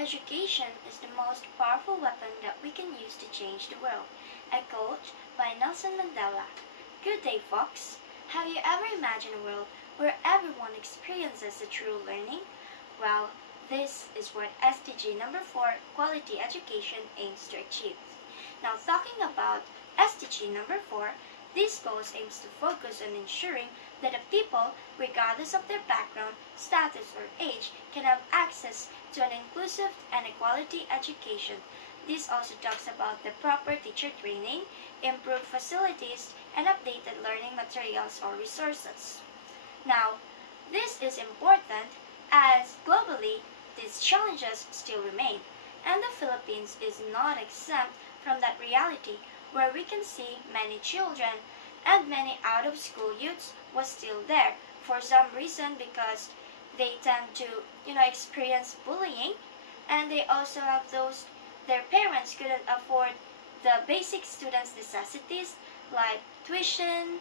Education is the most powerful weapon that we can use to change the world. A quote by Nelson Mandela. Good day, folks. Have you ever imagined a world where everyone experiences the true learning? Well, this is what SDG number 4, quality education, aims to achieve. Now, talking about SDG number 4, this goal aims to focus on ensuring that the people, regardless of their background, status, or age, can have access to an inclusive and quality education. This also talks about the proper teacher training, improved facilities, and updated learning materials or resources. Now, this is important as globally these challenges still remain, and the Philippines is not exempt from that reality, where we can see many children and many out-of-school youths was still there for some reason, because they tend to experience bullying, and they also have those their parents couldn't afford the basic students necessities like tuition,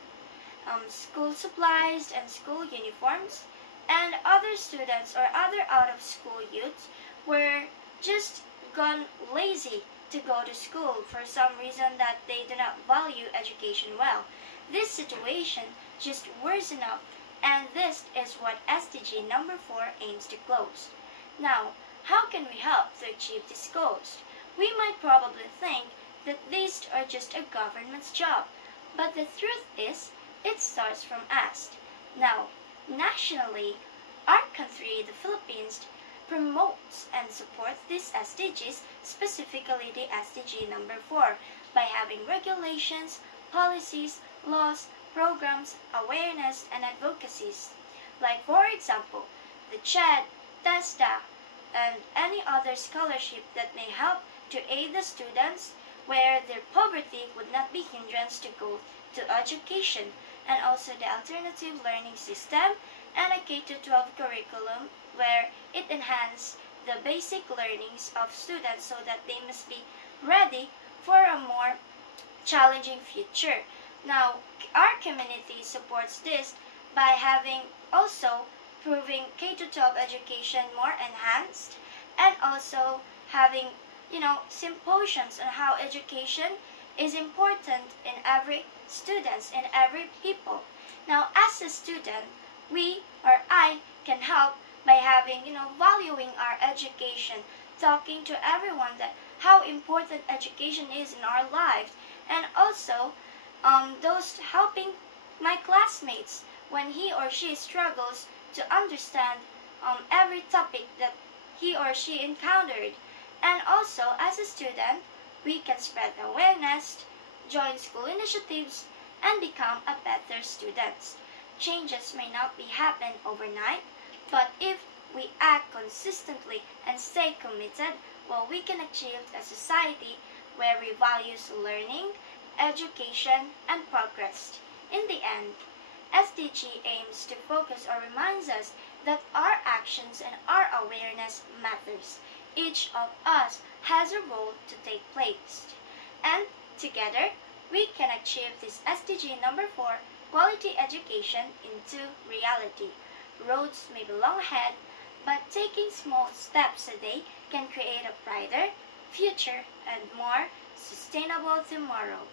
school supplies, and school uniforms, and other students or other out-of-school youths were just gone lazy to go to school for some reason that they do not value education well. This situation just worsened up, and this is what SDG number 4 aims to close. Now, how can we help to achieve these goals? We might probably think that these are just a government's job, but the truth is, it starts from us. Now, nationally, our country, the Philippines, promotes and supports these SDGs, specifically the SDG number 4, by having regulations, policies, laws, programs, awareness, and advocacies. Like, for example, the CHED, TESDA, and any other scholarship that may help to aid the students where their poverty would not be hindrance to go to education, and also the alternative learning system and a K-12 curriculum where it enhances the basic learnings of students so that they must be ready for a more challenging future. Now, our community supports this by having also proving K-12 education more enhanced, and also having symposiums on how education is important in every students, in every people. Now, as a student, we or I can help by having valuing our education, talking to everyone that how important education is in our lives, and also those helping my classmates when he or she struggles to understand every topic that he or she encountered. And also, as a student, we can spread awareness, join school initiatives, and become a better student. Changes may not be happen overnight, but if we act consistently and stay committed, well, we can achieve a society where we value learning, education, and progress. In the end, SDG aims to focus or reminds us that our actions and our awareness matters. Each of us has a role to take place. And together, we can achieve this SDG number 4, quality education, into reality. Roads may be long ahead, but taking small steps a day can create a brighter future and more sustainable tomorrow.